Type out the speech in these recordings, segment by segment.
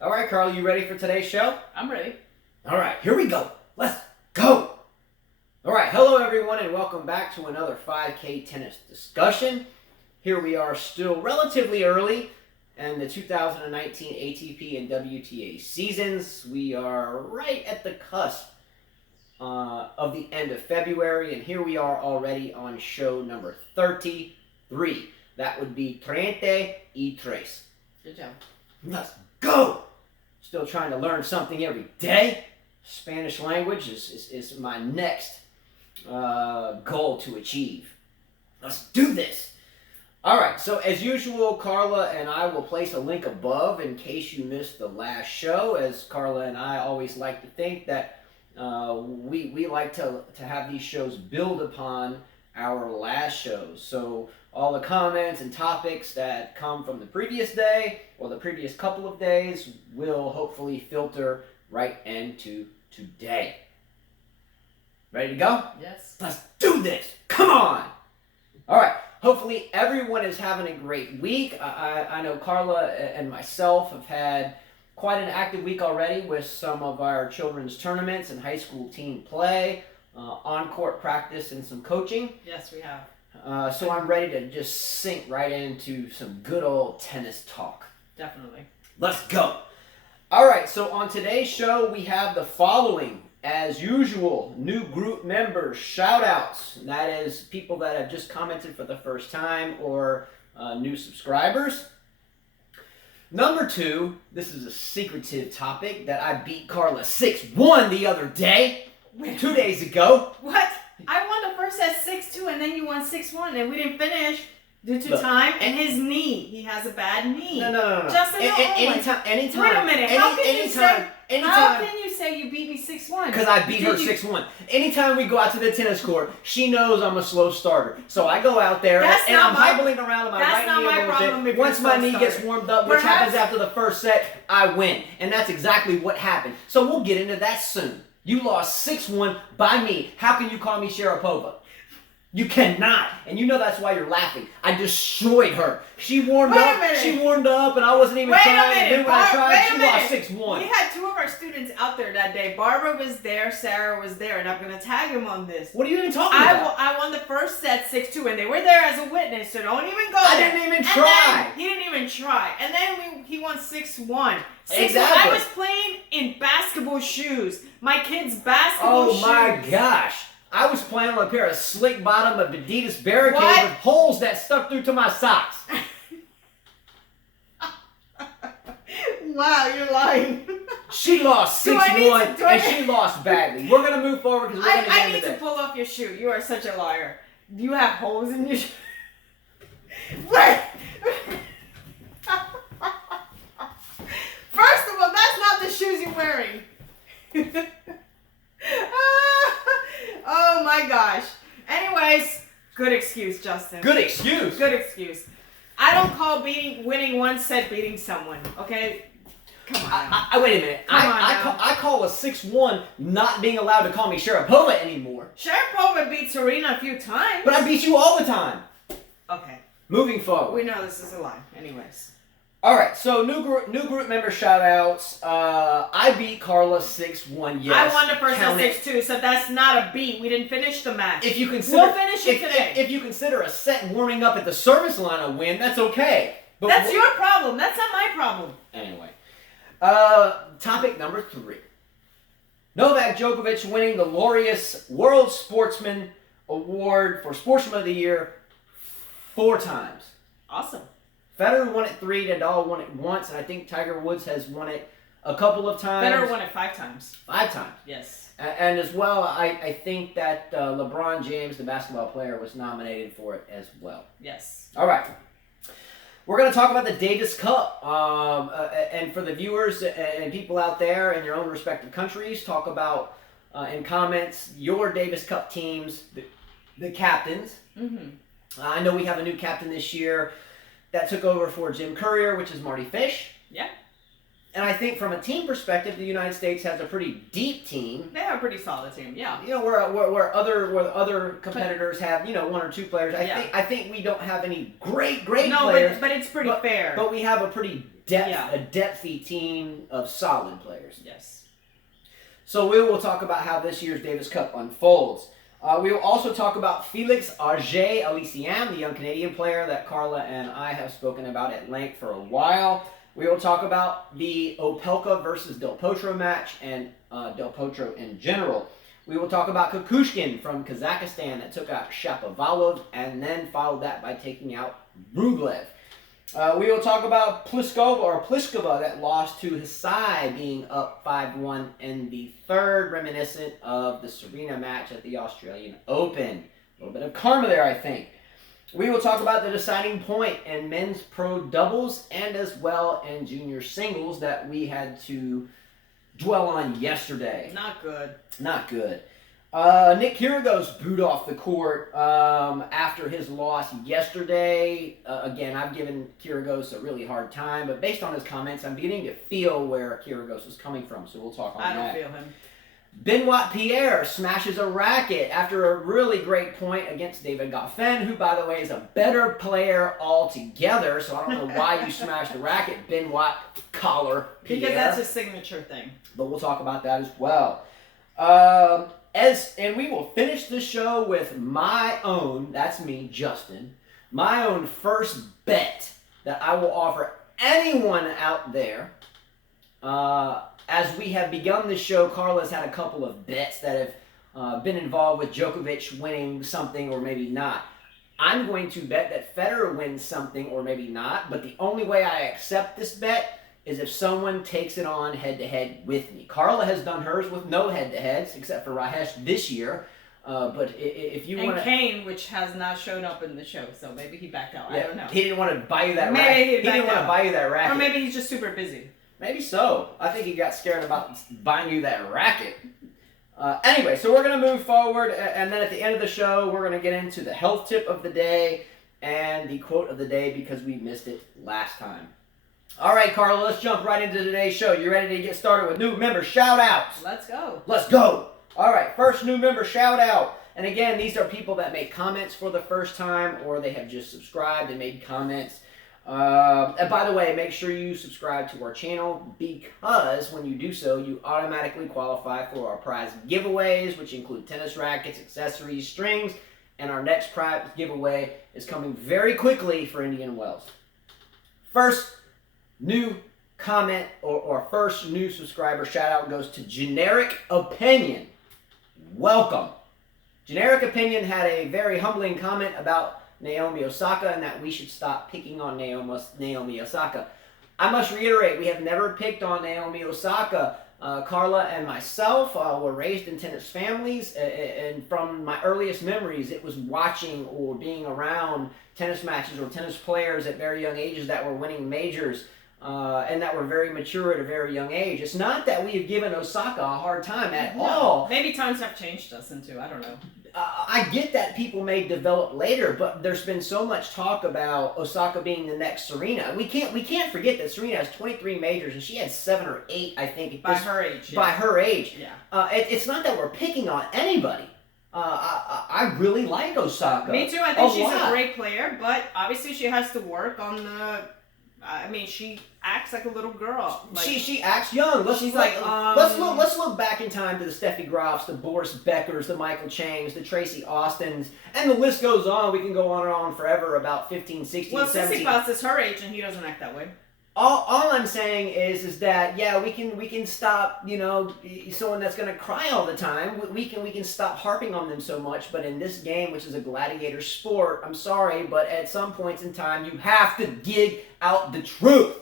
All right, Carl, you ready for today's show? I'm ready. All right, here we go. Let's go. All right, hello everyone, and welcome back to another 5K tennis discussion. Here we are still relatively early in the 2019 ATP and WTA seasons. We are right at the cusp of the end of February, and here we are already on show number 33. That would be 33. Good job. Let's go! Still trying to learn something every day. Spanish language is my next goal to achieve. Let's do this. All right, so as usual, Carla and I will place a link above in case you missed the last show, as Carla and I always like to think that we like to have these shows build upon our last shows. So all the comments and topics that come from the previous day or the previous couple of days will hopefully filter right into today. Ready to go? Yes. Let's do this. Come on. All right. Hopefully everyone is having a great week. I know Carla and myself have had quite an active week already with some of our children's tournaments and high school team play, on-court practice, and some coaching. Yes, we have. So I'm ready to just sink right into some good old tennis talk. Definitely. Let's go. All right, so on today's show, we have the following. As usual, new group members, shout-outs. That is people that have just commented for the first time or new subscribers. Number 2, this is a secretive topic that I beat Carla 6-1 the other day, 2 days ago. What? I won the first set 6-2 and then you won 6-1 and we didn't finish due to time and his knee. He has a bad knee. No. Justin, anytime. Wait a minute. How can you say you beat me 6-1? Because I beat her 6-1. Anytime we go out to the tennis court, she knows I'm a slow starter. So I go out there and I'm hobbling around on my right knee a little bit. Once my knee gets warmed up, which happens after the first set, I win. And that's exactly what happened. So we'll get into that soon. You lost 6-1 by me. How can you call me Sharapova? You cannot. And you know that's why you're laughing. I destroyed her. She warmed up and I wasn't even trying. And then when I tried, she lost 6-1. We had 2 of our students out there that day. Barbara was there, Sarah was there, and I'm going to tag him on this. What are you even talking about? I won the first set 6-2, and they were there as a witness, so don't even go there. I didn't even try. He didn't even try. And then he won 6-1. Exactly. I was playing in basketball shoes. My kids' basketball shoes. Oh my gosh. I was playing on a pair of slick bottom of Adidas Barricade with holes that stuck through to my socks. Wow, you're lying. She lost 6-1 and she lost badly. We're going to move forward because we're going to get into this. I need to pull off your shoe. You are such a liar. You have holes in your shoe. What? First of all, that's not the shoes you're wearing. Oh my gosh. Anyways, good excuse, Justin. Good excuse? Good excuse. I don't call winning one set beating someone, okay? Come on. Wait a minute. I call a 6-1 not being allowed to call me Sharapova anymore. Sharapova beat Serena a few times. But I beat you all the time. Okay. Moving forward. We know this is a lie. Anyways. All right, so new group member shout-outs. I beat Carla 6-1, yes. I won the first set 6-2, so that's not a beat. We didn't finish the match. If you consider, we'll finish it today. If you consider a set warming up at the service line a win, that's okay. But that's your problem. That's not my problem. Anyway. Topic number 3. Novak Djokovic winning the Laureus World Sportsman Award for Sportsman of the Year 4 times. Awesome. Federer won it 3, Nadal won it once, and I think Tiger Woods has won it a couple of times. Federer won it 5 times. 5 times. Yes. And as well, I think that LeBron James, the basketball player, was nominated for it as well. Yes. All right. We're going to talk about the Davis Cup. And for the viewers and people out there in your own respective countries, talk about, in comments, your Davis Cup teams, the captains. Mm-hmm. I know we have a new captain this year that took over for Jim Courier, which is Marty Fish. Yeah. And I think from a team perspective, the United States has a pretty deep team. They have a pretty solid team, yeah. You know, where other competitors have, you know, 1 or 2 players. I think we don't have any great players. But it's pretty fair. But we have a pretty depthy team of solid players. Yes. So we will talk about how this year's Davis Cup unfolds. We will also talk about Felix Auger-Aliassime, the young Canadian player that Carla and I have spoken about at length for a while. We will talk about the Opelka versus Del Potro match and Del Potro in general. We will talk about Kukushkin from Kazakhstan that took out Shapovalov and then followed that by taking out Rublev. We will talk about Pliskova that lost to Hisai, being up 5-1 in the third, reminiscent of the Serena match at the Australian Open. A little bit of karma there, I think. We will talk about the deciding point in men's pro doubles and as well in junior singles that we had to dwell on yesterday. Not good. Not good. Nick Kyrgios booed off the court after his loss yesterday. Again, I've given Kyrgios a really hard time, but based on his comments, I'm beginning to feel where Kyrgios was coming from, so we'll talk on that. I don't feel him. Benoit Pierre smashes a racket after a really great point against David Goffin, who, by the way, is a better player altogether, so I don't know why you smashed the racket, Benoit Collar Pierre. Because that's his signature thing. But we'll talk about that as well. And we will finish the show with my own, that's me, Justin, my own first bet that I will offer anyone out there. As we have begun the show, Carla's had a couple of bets that have been involved with Djokovic winning something or maybe not. I'm going to bet that Federer wins something or maybe not, but the only way I accept this bet is if someone takes it on head-to-head with me. Carla has done hers with no head-to-heads, except for Rajesh this year. But if you want to... And Kane, which has not shown up in the show, so maybe he backed out. Yeah, I don't know. He didn't want to buy you that racket. He didn't want to buy you that racket. Or maybe he's just super busy. Maybe so. I think he got scared about buying you that racket. Anyway, so we're going to move forward, and then at the end of the show, we're going to get into the health tip of the day and the quote of the day because we missed it last time. All right, Carla, let's jump right into today's show. You ready to get started with new member shout-outs? Let's go. Let's go. All right, first new member shout-out. And again, these are people that make comments for the first time or they have just subscribed and made comments. And by the way, make sure you subscribe to our channel because when you do so, you automatically qualify for our prize giveaways, which include tennis rackets, accessories, strings, and our next prize giveaway is coming very quickly for Indian Wells. First new comment or first new subscriber shout out goes to Generic Opinion. Welcome. Generic Opinion had a very humbling comment about Naomi Osaka and that we should stop picking on Naomi Osaka. I must reiterate, we have never picked on Naomi Osaka. Carla and myself were raised in tennis families, and from my earliest memories, it was watching or being around tennis matches or tennis players at very young ages that were winning majors and that were very mature at a very young age. It's not that we have given Osaka a hard time at all. Maybe times have changed us into, I don't know. I get that people may develop later, but there's been so much talk about Osaka being the next Serena. We can't forget that Serena has 23 majors and she had 7 or 8, I think. By her age. By her age. Yeah. It's not that we're picking on anybody. I really like Osaka. Me too. I think she's a great player, but obviously she has to work on the... I mean, she acts like a little girl. Like, she acts young. Let's look back in time to the Steffi Grafs, the Boris Beckers, the Michael Changs, the Tracy Austins, and the list goes on. We can go on and on forever about 15, 16, well, 17. Well, Tsitsipas is her age, and he doesn't act that way. All I'm saying is that yeah, we can stop, someone that's gonna cry all the time. We can stop harping on them so much. But in this game, which is a gladiator sport, I'm sorry, but at some points in time, you have to gig out the truth.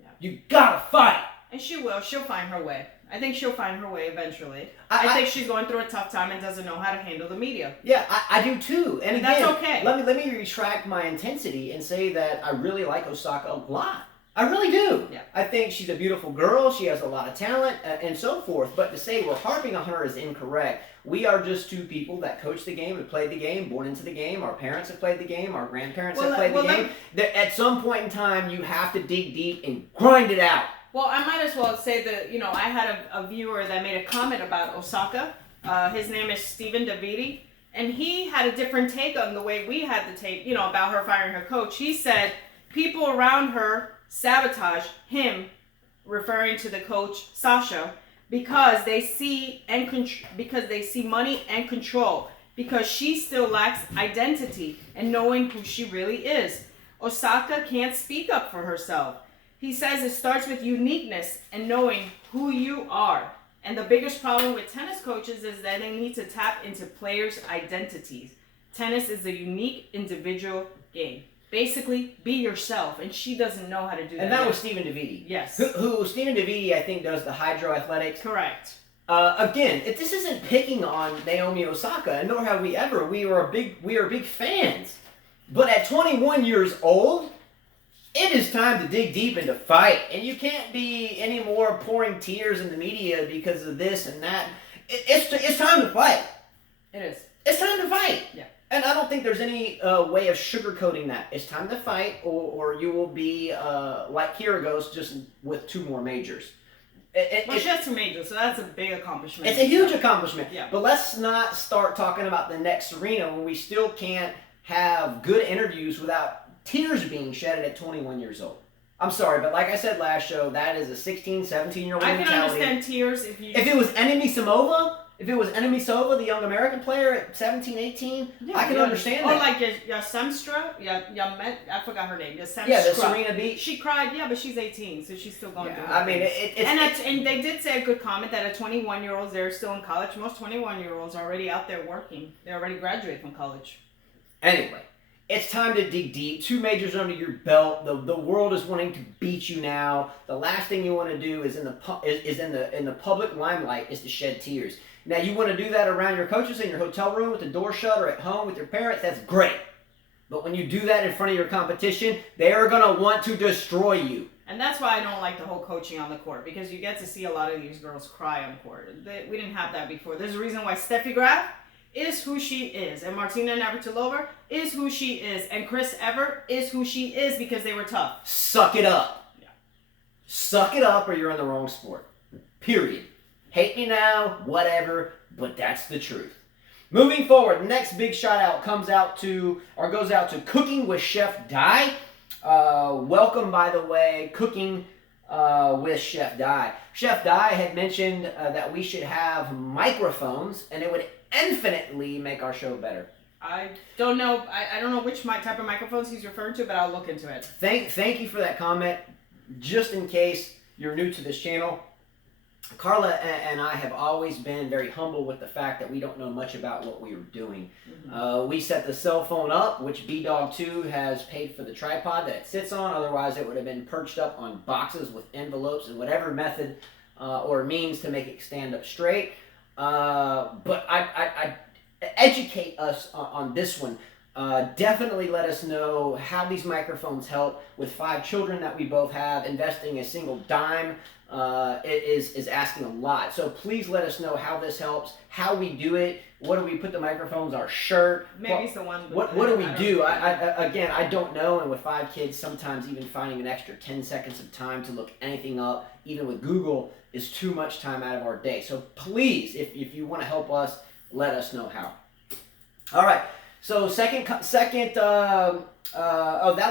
Yeah. You gotta fight. And she will. She'll find her way. I think she'll find her way eventually. I think she's going through a tough time and doesn't know how to handle the media. Yeah, I do too. And again, that's okay. Let me retract my intensity and say that I really like Osaka a lot. I really do. Yeah. I think she's a beautiful girl. She has a lot of talent and so forth. But to say we're harping on her is incorrect. We are just two people that coach the game, have played the game, born into the game. Our parents have played the game. Our grandparents have played the game. At some point in time, you have to dig deep and grind it out. Well, I might as well say that, I had a viewer that made a comment about Osaka. His name is Stephen Davidi. And he had a different take on the way we had the take, about her firing her coach. He said people around her sabotage him, referring to the coach Sasha, because they see money and control, because she still lacks identity and knowing who she really is. Osaka can't speak up for herself. He says it starts with uniqueness and knowing who you are. And the biggest problem with tennis coaches is that they need to tap into players' identities. Tennis is a unique individual game. Basically, be yourself, and she doesn't know how to do that. And that was Stephen DeViti. Yes. Who Stephen DeViti, I think, does the hydro athletics. Correct. Again, this isn't picking on Naomi Osaka, and nor have we ever. We are big fans. But at 21 years old, it is time to dig deep into fight, and you can't be any more pouring tears in the media because of this and that. It's time to fight. It is. It's time to fight. Yeah. And I don't think there's any way of sugarcoating that. It's time to fight, or you will be like Kyrgios, just with 2 more majors. She has 2 majors, so that's a big accomplishment. It's a huge accomplishment. Yeah. But let's not start talking about the next Serena when we still can't have good interviews without tears being shed at 21 years old. I'm sorry, but like I said last show, that is a 16, 17-year-old mentality. I can understand tears if it was Enemy Sova, the young American player at 17, 18, yeah, I can understand that. Or like Yasemstra, I forgot her name. Yasemstra. Yeah, the Serena beat. She cried, but she's 18, so she's still going through it. I mean, and they did say a good comment that at 21-year-olds, they're still in college. Most 21-year-olds are already out there working. They already graduated from college. Anyway, it's time to dig deep. 2 majors under your belt. The world is wanting to beat you now. The last thing you want to do is in the public limelight is to shed tears. Now, you want to do that around your coaches in your hotel room with the door shut or at home with your parents, that's great. But when you do that in front of your competition, they are going to want to destroy you. And that's why I don't like the whole coaching on the court, because you get to see a lot of these girls cry on court. We didn't have that before. There's a reason why Steffi Graf is who she is, and Martina Navratilova is who she is, and Chris Evert is who she is, because they were tough. Suck it up. Yeah. Suck it up or you're in the wrong sport. Period. Hate me now, whatever, but that's the truth. Moving forward, next big shout out goes out to Cooking with Chef Dai. Welcome, by the way, Cooking with Chef Dai. Chef Dai had mentioned that we should have microphones, and it would infinitely make our show better. I don't know. I don't know which type of microphones he's referring to, but I'll look into it. Thank you for that comment. Just in case you're new to this channel, Carla and I have always been very humble with the fact that we don't know much about what we are doing. Mm-hmm. We set the cell phone up, which B-Dog2 has paid for the tripod that it sits on. Otherwise, it would have been perched up on boxes with envelopes and whatever method or means to make it stand up straight. But I educate us on this one. Definitely let us know how these microphones help. With 5 children that we both have, investing a single dime is asking a lot. So please let us know how this helps, how we do it. What do we put the microphones? Our shirt. Maybe it's the one. What do we do? I don't know. And with 5 kids, sometimes even finding an extra 10 seconds of time to look anything up, even with Google, is too much time out of our day. So please, if you want to help us, let us know how. All right. So that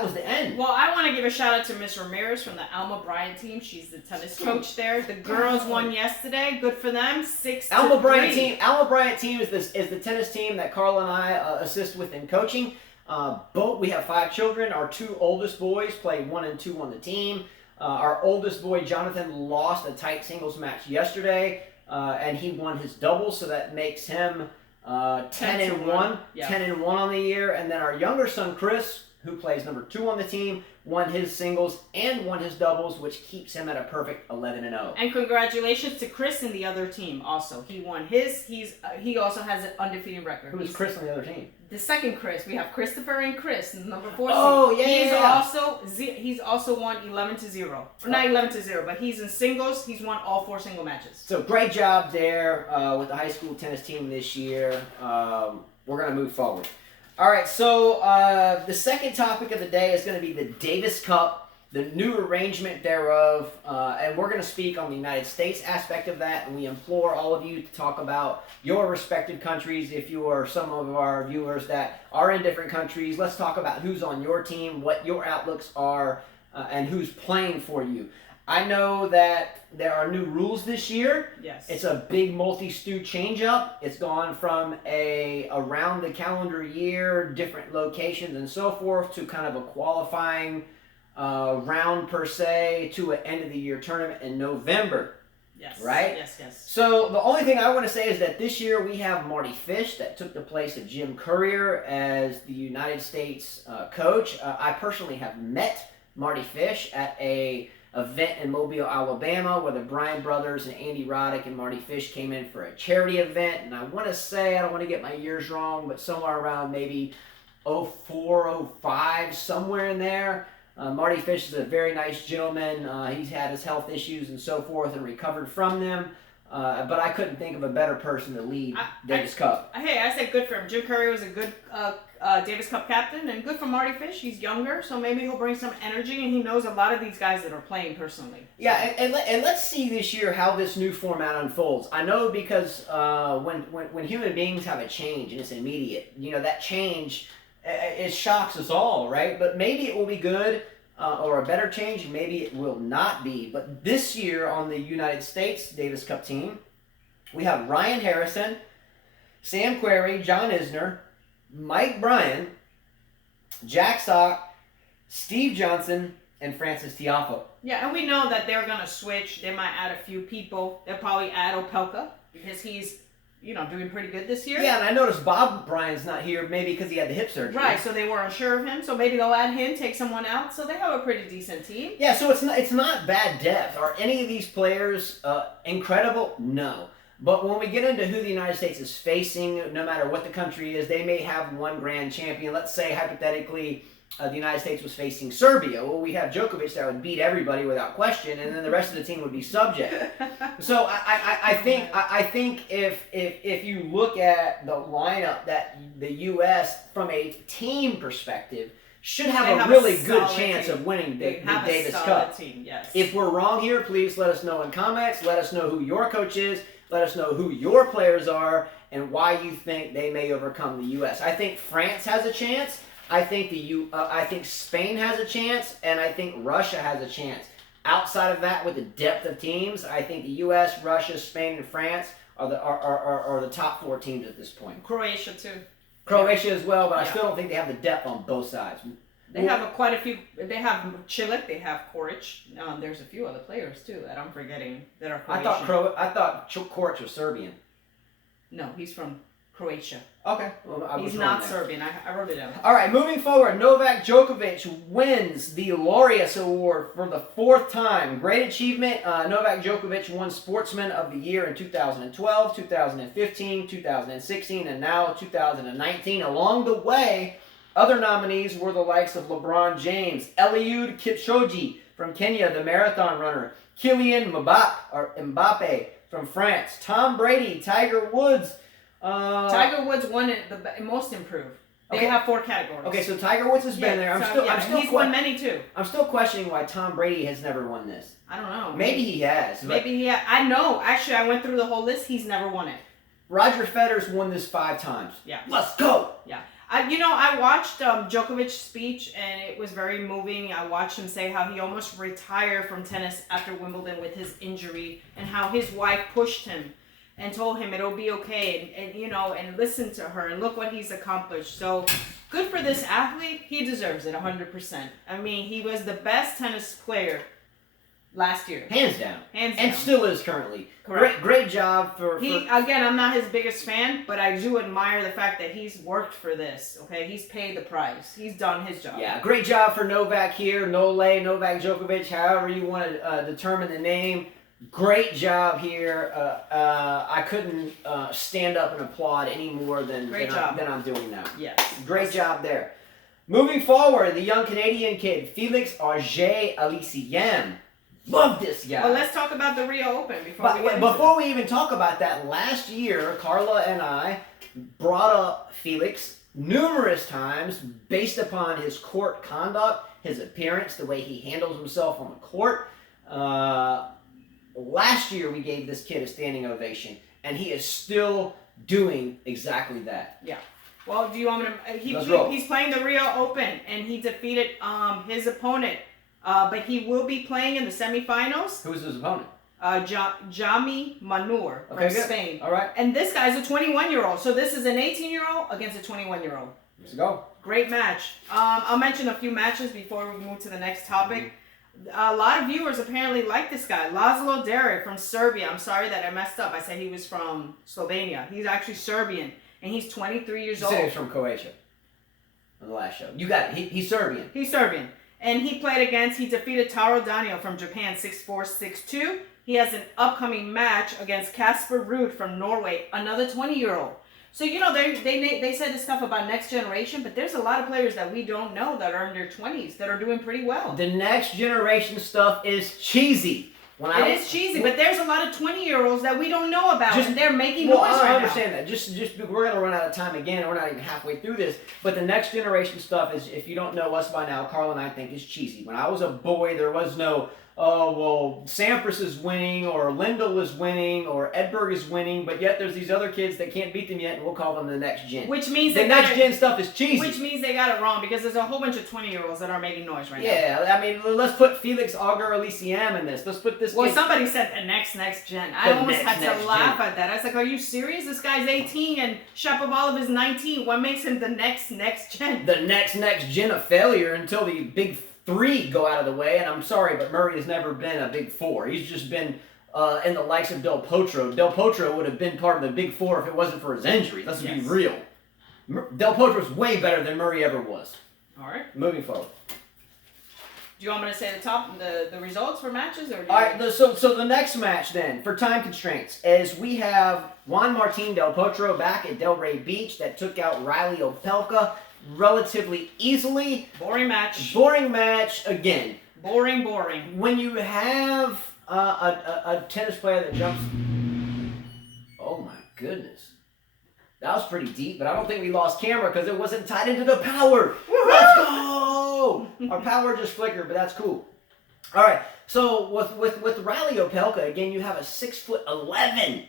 was the end. Well, I want to give a shout out to Miss Ramirez from the Alma Bryant team. She's the tennis coach there. The girls won yesterday. Good for them. 6-3. Alma Bryant team is the tennis team that Carla and I assist with in coaching. We have 5 children. Our 2 oldest boys play 1 and 2 on the team. Our oldest boy Jonathan lost a tight singles match yesterday, and he won his doubles, so that makes him 10-1. Yeah. 10-1 on the year. And then our younger son Chris, who plays number 2 on the team, won his singles and won his doubles, which keeps him at a perfect 11-0. And congratulations to Chris and the other team. Also, he won his. He also has an undefeated record. Who is Chris on the other team? The second Chris. We have Christopher and Chris, number 4. Oh yeah. He's also won 11-0. Or not 11-0, but he's in singles. He's won all 4 single matches. So great job there with the high school tennis team this year. We're gonna move forward. All right, so the second topic of the day is going to be the Davis Cup, the new arrangement thereof, and we're going to speak on the United States aspect of that, and we implore all of you to talk about your respective countries. If you are some of our viewers that are in different countries, let's talk about who's on your team, what your outlooks are, and who's playing for you. I know that there are new rules this year. Yes. It's a big multi-stew change-up. It's gone from a around the calendar year, different locations and so forth, to kind of a qualifying round per se, to an end-of-the-year tournament in November. Yes. Right? Yes. So the only thing I want to say is that this year we have Marty Fish that took the place of Jim Courier as the United States coach. I personally have met Marty Fish at a event in Mobile, Alabama, where the Bryan brothers and Andy Roddick and Marty Fish came in for a charity event. And I want to say, I don't want to get my years wrong, but somewhere around maybe 04, 05, somewhere in there. Marty Fish is a very nice gentleman. He's had his health issues and so forth and recovered from them. But I couldn't think of a better person to lead Davis Cup. Hey, I said good for him. Jim Courier was a good Davis Cup captain, and good for Marty Fish. He's younger, so maybe he'll bring some energy, and he knows a lot of these guys that are playing personally. Yeah, and let's see this year how this new format unfolds. I know because when human beings have a change and it's immediate, that change, it shocks us all, right? But maybe it will be good. Or a better change, maybe it will not be. But this year on the United States Davis Cup team, we have Ryan Harrison, Sam Querrey, John Isner, Mike Bryan, Jack Sock, Steve Johnson, and Francis Tiafoe. Yeah, and we know that they're going to switch. They might add a few people. They'll probably add Opelka because he's doing pretty good this year. Yeah, and I noticed Bob Bryan's not here, maybe because he had the hip surgery. Right, so they were unsure of him, so maybe they'll add him, take someone out, so they have a pretty decent team. Yeah, so it's not bad depth. Are any of these players incredible? No. But when we get into who the United States is facing, no matter what the country is, they may have one grand champion. Let's say, hypothetically, the United States was facing Serbia. Well, we have Djokovic that would beat everybody without question, and then the rest of the team would be subject. So I think if you look at the lineup, that the U.S. from a team perspective should have a really good chance of winning the Davis Cup. Team, yes. If we're wrong here, please let us know in comments. Let us know who your coach is. Let us know who your players are and why you think they may overcome the U.S. I think France has a chance. I think I think Spain has a chance, and I think Russia has a chance. Outside of that, with the depth of teams, I think the U.S., Russia, Spain, and France are the top four teams at this point. Croatia too. Croatia as well, but I still don't think they have the depth on both sides. They have quite a few. They have Chilik. They have Koric. There's a few other players too that I'm forgetting that are Croatian. I thought Koric was Serbian. No, he's from Croatia. Okay. Well, he's not Serbian. I wrote it down. All right, moving forward, Novak Djokovic wins the Laureus Award for the fourth time. Great achievement. Novak Djokovic won Sportsman of the Year in 2012, 2015, 2016, and now 2019. Along the way, other nominees were the likes of LeBron James, Eliud Kipchoge from Kenya, the marathon runner, Kylian Mbappe from France, Tom Brady, Tiger Woods. Tiger Woods won it the most improved. They have 4 categories. Okay, so Tiger Woods has been there. He's won many too. I'm still questioning why Tom Brady has never won this. I don't know. Maybe he has. Maybe he has. I know. Actually, I went through the whole list. He's never won it. Roger Federer's won this 5 times. Yeah. Let's go. Yeah. I watched Djokovic's speech, and it was very moving. I watched him say how he almost retired from tennis after Wimbledon with his injury, and how his wife pushed him and told him it'll be okay, and listened to her, and look what he's accomplished. So good for this athlete. He deserves it 100%. I mean, he was the best tennis player last year. Hands down. Hands down. And still is currently. Correct. Great job Again, I'm not his biggest fan, but I do admire the fact that he's worked for this, okay? He's paid the price. He's done his job. Yeah, great job for Novak here. Novak Djokovic, however you want to determine the name. Great job here. I couldn't stand up and applaud any more than I'm doing now. Yes. Great job there. Moving forward, the young Canadian kid, Felix Auger-Aliassime. Love this guy. Well, let's talk about the Rio Open before we even talk about that. Last year, Carla and I brought up Felix numerous times based upon his court conduct, his appearance, the way he handles himself on the court. Last year, we gave this kid a standing ovation, and he is still doing exactly that. Yeah. Well, do you want me to... He's playing the Rio Open, and he defeated his opponent, But he will be playing in the semifinals. Who's his opponent? Jami Manur from Spain. All right. And this guy's a 21-year-old. So this is an 18-year-old against a 21-year-old. Let's go. Great match. I'll mention a few matches before we move to the next topic. A lot of viewers apparently like this guy, Laszlo Dere from Serbia. I'm sorry that I messed up. I said he was from Slovenia. He's actually Serbian, and he's 23 years old. You said he's from Croatia on the last show. You got it. He's Serbian. He's Serbian. And he defeated Taro Daniel from Japan 6-4, 6-2. He has an upcoming match against Casper Ruud from Norway, another 20-year-old. So, you know, they said this stuff about next generation, but there's a lot of players that we don't know that are in their 20s that are doing pretty well. The next generation stuff is cheesy. It is cheesy, but there's a lot of 20-year-olds that we don't know about, and they're making noise right now. I understand that. Just we're going to run out of time again. We're not even halfway through this. But the next generation stuff is, if you don't know us by now, Carl and I think is cheesy. When I was a boy, there was no, Sampras is winning, or Lindell is winning, or Edberg is winning, but yet there's these other kids that can't beat them yet, and we'll call them the next gen. Which means the next gen stuff is cheesy. Which means they got it wrong, because there's a whole bunch of 20-year-olds that are making noise right now. Yeah, I mean, let's put Felix Auger-Aliassime in this. Let's put this. Well, somebody said the next gen. I almost had to laugh at that. I was like, are you serious? This guy's 18 and Shapovalov is 19. What makes him the next gen? The next gen of failure until the big three go out of the way, and I'm sorry, but Murray has never been a big four. He's just been in the likes of Del Potro. Del Potro would have been part of the big four if it wasn't for his injury. Let's be real. Del Potro's way better than Murray ever was. All right. Moving forward. Do you want me to say the results for matches? Or all right, so the next match then, for time constraints, is we have Juan Martín Del Potro back at Delray Beach that took out Riley Opelka relatively easily. Boring match. Boring match again. Boring. When you have a tennis player that jumps... Oh my goodness. That was pretty deep, but I don't think we lost camera because it wasn't tied into the power. Woo-hoo! Let's go! Our power just flickered, but that's cool. All right, so with Riley Opelka, again, you have a 6'11"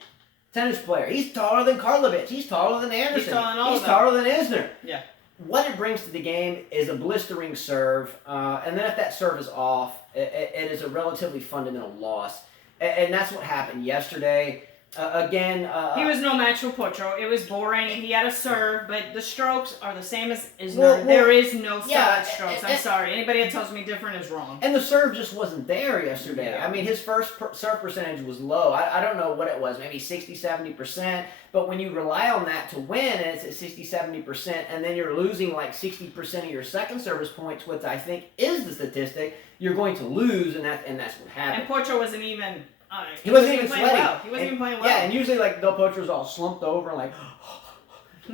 tennis player. He's taller than Karlovic. He's taller than Anderson. He's taller than all of them. Taller than Isner. Yeah. What it brings to the game is a blistering serve, and then if that serve is off, it is a relatively fundamental loss. And that's what happened yesterday. He was no match for Potro. It was boring. He had a serve, but the strokes are the same as Isner. There is no solid strokes. I'm sorry. Anybody that tells me different is wrong. And the serve just wasn't there yesterday. Yeah. I mean, his first serve percentage was low. I don't know what it was, maybe 60, 70%. But when you rely on that to win, and it's at 60, 70%, and then you're losing like 60% of your second service points, which I think is the statistic, you're going to lose, and that's what happened. And Potro wasn't even... he wasn't even playing well. He wasn't even playing well. Yeah, and usually like Del Potro's all slumped over and like,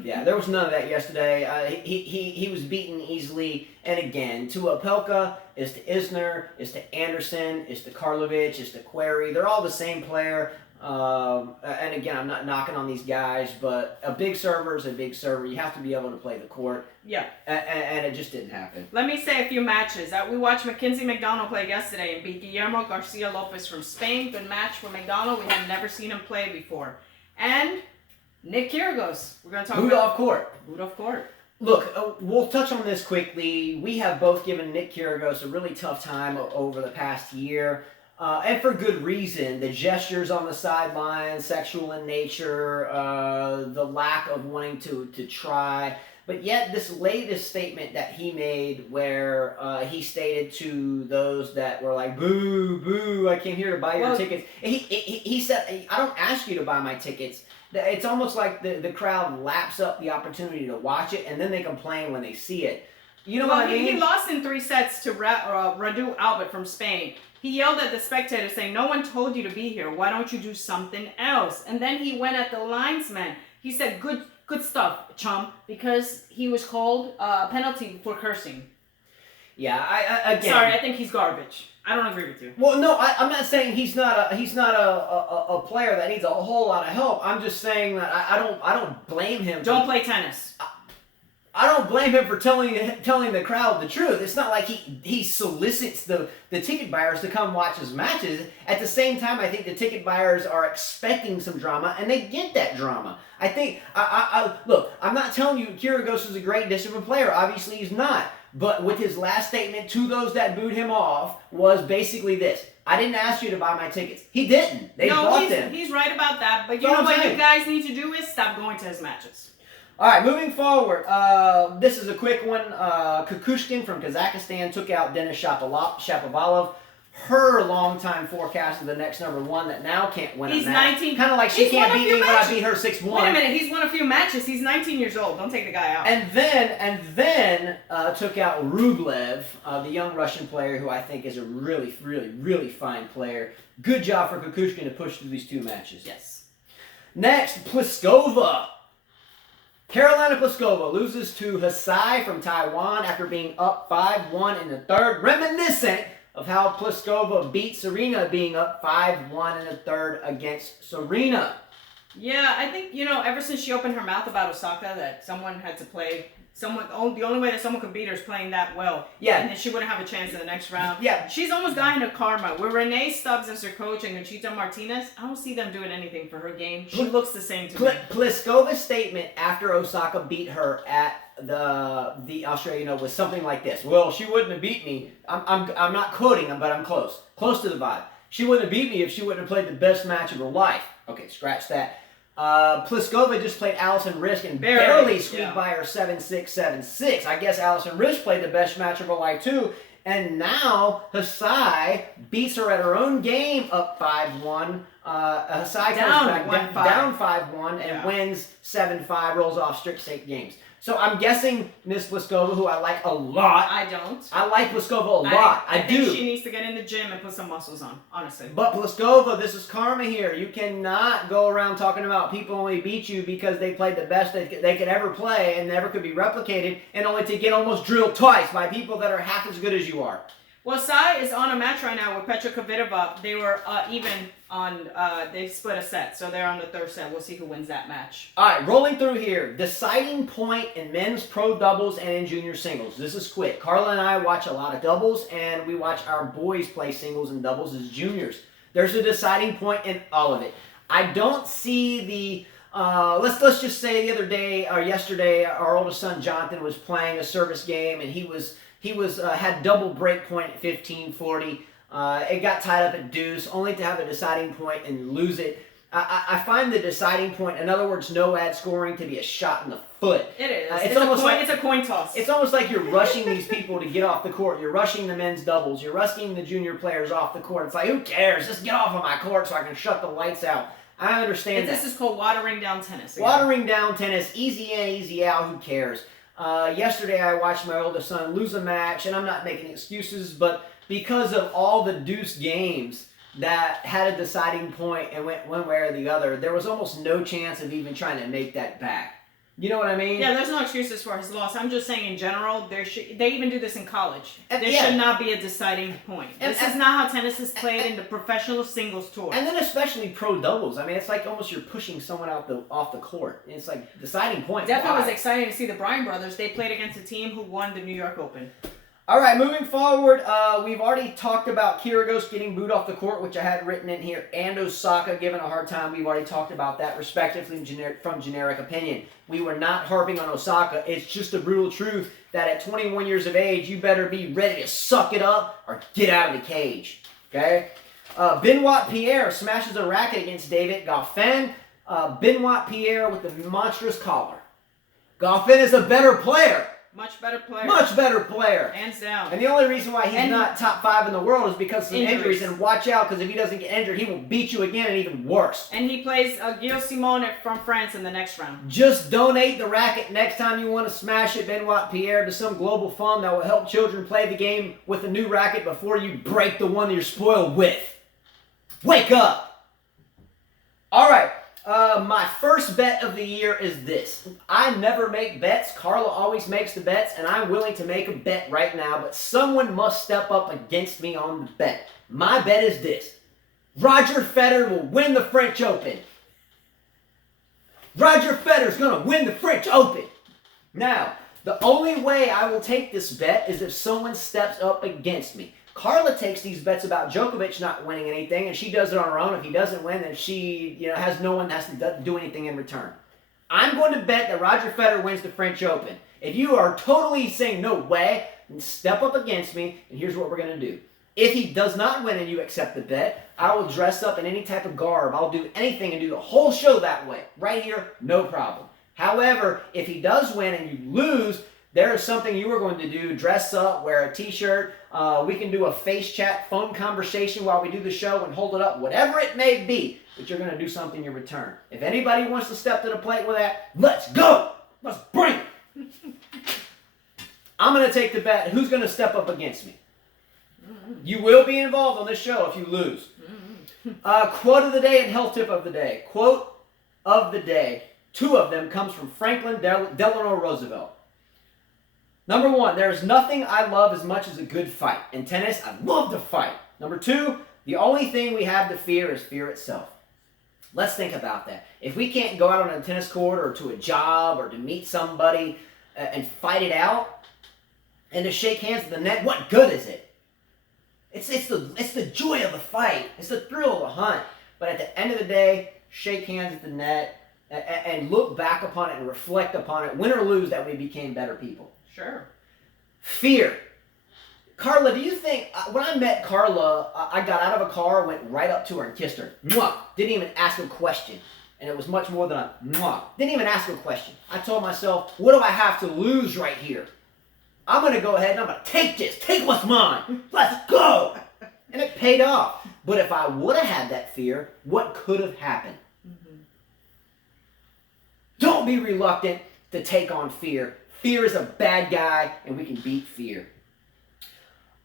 yeah, there was none of that yesterday. He was beaten easily, and again, to Opelka, is to Isner, is to Anderson, is to Karlovic, is to Query. They're all the same player. And again, I'm not knocking on these guys, but a big server is a big server. You have to be able to play the court. Yeah. And it just didn't happen. Let me say a few matches. We watched Mackenzie McDonald play yesterday and beat Guillermo Garcia Lopez from Spain. Good match for McDonald. We have never seen him play before. And Nick Kyrgios. We're going to talk about... Boot off court. Look, we'll touch on this quickly. We have both given Nick Kyrgios a really tough time over the past year. And for good reason. The gestures on the sideline, sexual in nature, the lack of wanting to try. But yet this latest statement that he made where he stated to those that were like, boo, boo, I came here to buy your tickets. He said, I don't ask you to buy my tickets. It's almost like the crowd laps up the opportunity to watch it, and then they complain when they see it. You know what I mean? He lost in 3 sets to Radu Albert from Spain. He yelled at the spectators saying, no one told you to be here. Why don't you do something else? And then he went at the linesman. He said, good stuff, chum, because he was called a penalty for cursing. Yeah, again. Sorry, I think he's garbage. I don't agree with you. Well, no, I'm not saying he's not a player that needs a whole lot of help. I'm just saying that I don't blame him. Don't play tennis. I don't blame him for telling the crowd the truth. It's not like he solicits the ticket buyers to come watch his matches. At the same time, I think the ticket buyers are expecting some drama, and they get that drama. I think, look, I'm not telling you Kyrgios is a great disciplined player. Obviously, he's not. But with his last statement to those that booed him off was basically this: I didn't ask you to buy my tickets. He didn't. They bought them. He's right about that. But you know what you guys need to do is stop going to his matches. All right, moving forward. This is a quick one. Kukushkin from Kazakhstan took out Denis Shapovalov. Her longtime forecast of the next number one that now can't win He's a match. 19. Kind of like she can't beat me when I beat her 6-1. Wait a minute, he's won a few matches. He's 19 years old. Don't take the guy out. And then took out Rublev, the young Russian player who I think is a really, really, really fine player. Good job for Kukushkin to push through these two matches. Yes. Next, Pliskova. Carolina Pliskova loses to Hasai from Taiwan after being up 5-1 in the third, reminiscent of how Pliskova beat Serena, being up 5-1 in the third against Serena. Yeah, I think, ever since she opened her mouth about Osaka, that someone had to play. The only way that someone could beat her is playing that well. Yeah. And then she wouldn't have a chance in the next round. Yeah. She's almost dying of karma. With Renee Stubbs as her coach and Conchita Martinez, I don't see them doing anything for her game. She looks the same to me. Pliskova's statement after Osaka beat her at the Australia was something like this: well, she wouldn't have beat me. I'm not quoting him, but I'm close to the vibe. She wouldn't have beat me if she wouldn't have played the best match of her life. Okay, scratch that. Pliskova just played Allison Risch and barely squeaked by her 7-6, 7-6. I guess Allison Risch played the best match of her life too. And now Hasai beats her at her own game, up 5-1. Hasai comes back down 5-1 and wins 7-5, rolls off strict state games. So I'm guessing Miss Pliskova, who I like a lot. I don't. I like Pliskova a lot. I do. think she needs to get in the gym and put some muscles on, honestly. But Pliskova, this is karma here. You cannot go around talking about people only beat you because they played the best they could ever play and never could be replicated, and only to get almost drilled twice by people that are half as good as you are. Well, Sai is on a match right now with Petra Kvitova. They were even on, they split a set, so they're on the third set. We'll see who wins that match. All right, rolling through here. Deciding point in men's pro doubles and in junior singles. This is quick. Carla and I watch a lot of doubles, and we watch our boys play singles and doubles as juniors. There's a deciding point in all of it. I don't see the... let's just say the other day or yesterday, our oldest son Jonathan was playing a service game, and he had double break point at 15-40. It got tied up at deuce, only to have a deciding point and lose it. I find the deciding point, in other words, no ad scoring, to be a shot in the foot. It is. It's a coin toss. It's almost like you're rushing these people to get off the court. You're rushing the men's doubles. You're rushing the junior players off the court. It's like, who cares? Just get off of my court so I can shut the lights out. I understand that. This is called watering down tennis. Again. Watering down tennis, easy in, easy out, who cares? Yesterday I watched my oldest son lose a match, and I'm not making excuses, but because of all the deuce games that had a deciding point and went one way or the other, there was almost no chance of even trying to make that back. You know what I mean? Yeah, there's no excuses for his loss. I'm just saying in general, they even do this in college. There should not be a deciding point. This is not how tennis is played in the professional singles tour. And then especially pro doubles. I mean, it's like almost you're pushing someone off the court. It's like deciding point. Definitely was exciting to see the Bryan brothers. They played against a team who won the New York Open. All right, moving forward, we've already talked about Kyrgios getting booed off the court, which I had written in here, and Osaka given a hard time. We've already talked about that, respectively, from generic opinion. We were not harping on Osaka. It's just the brutal truth that at 21 years of age, you better be ready to suck it up or get out of the cage, okay? Benoit Pierre smashes a racket against David Goffin. Benoit Pierre with the monstrous collar. Goffin is a better player. Much better player. Much better player. Hands down. And the only reason why he's not top 5 in the world is because of injuries. And watch out, because if he doesn't get injured, he will beat you again and even worse. And he plays Gilles Simon from France in the next round. Just donate the racket next time you want to smash it, Benoit Pierre, to some global fund that will help children play the game with a new racket before you break the one you're spoiled with. Wake up! All right. My first bet of the year is this. I never make bets. Carla always makes the bets, and I'm willing to make a bet right now, but someone must step up against me on the bet. My bet is this. Roger Federer will win the French Open. Roger Federer's going to win the French Open. Now, the only way I will take this bet is if someone steps up against me. Carla takes these bets about Djokovic not winning anything, and she does it on her own. If he doesn't win, then she has no one that has to do anything in return. I'm going to bet that Roger Federer wins the French Open. If you are totally saying no way, and step up against me, and here's what we're going to do. If he does not win and you accept the bet, I will dress up in any type of garb. I'll do anything and do the whole show that way. Right here, no problem. However, if he does win and you lose, there is something you are going to do. Dress up, wear a t-shirt. We can do a face chat, phone conversation while we do the show and hold it up, whatever it may be. But you're going to do something in return. If anybody wants to step to the plate with that, let's go. Let's bring it. I'm going to take the bet. Who's going to step up against me? You will be involved on this show if you lose. Quote of the day and health tip of the day. Quote of the day. 2 of them comes from Franklin Delano Roosevelt. Number 1, there is nothing I love as much as a good fight. In tennis, I love to fight. Number 2, the only thing we have to fear is fear itself. Let's think about that. If we can't go out on a tennis court or to a job or to meet somebody and fight it out and to shake hands at the net, what good is it? It's the joy of the fight. It's the thrill of the hunt. But at the end of the day, shake hands at the net and look back upon it and reflect upon it, win or lose, that we became better people. Sure. Fear. Carla, do you think, when I met Carla, I got out of a car, went right up to her and kissed her. Mwah! Didn't even ask a question. And it was much more than a mwah. Didn't even ask a question. I told myself, what do I have to lose right here? I'm going to go ahead and I'm going to take this. Take what's mine. Let's go. And it paid off. But if I would have had that fear, what could have happened? Mm-hmm. Don't be reluctant to take on fear. Fear is a bad guy, and we can beat fear.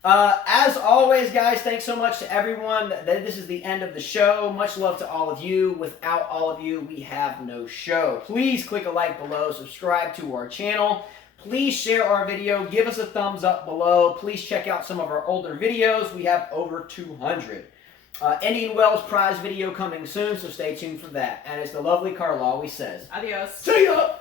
As always, guys, thanks so much to everyone. This is the end of the show. Much love to all of you. Without all of you, we have no show. Please click a like below. Subscribe to our channel. Please share our video. Give us a thumbs up below. Please check out some of our older videos. We have over 200. Indian Wells prize video coming soon, so stay tuned for that. And as the lovely Carla always says, Adios. See ya!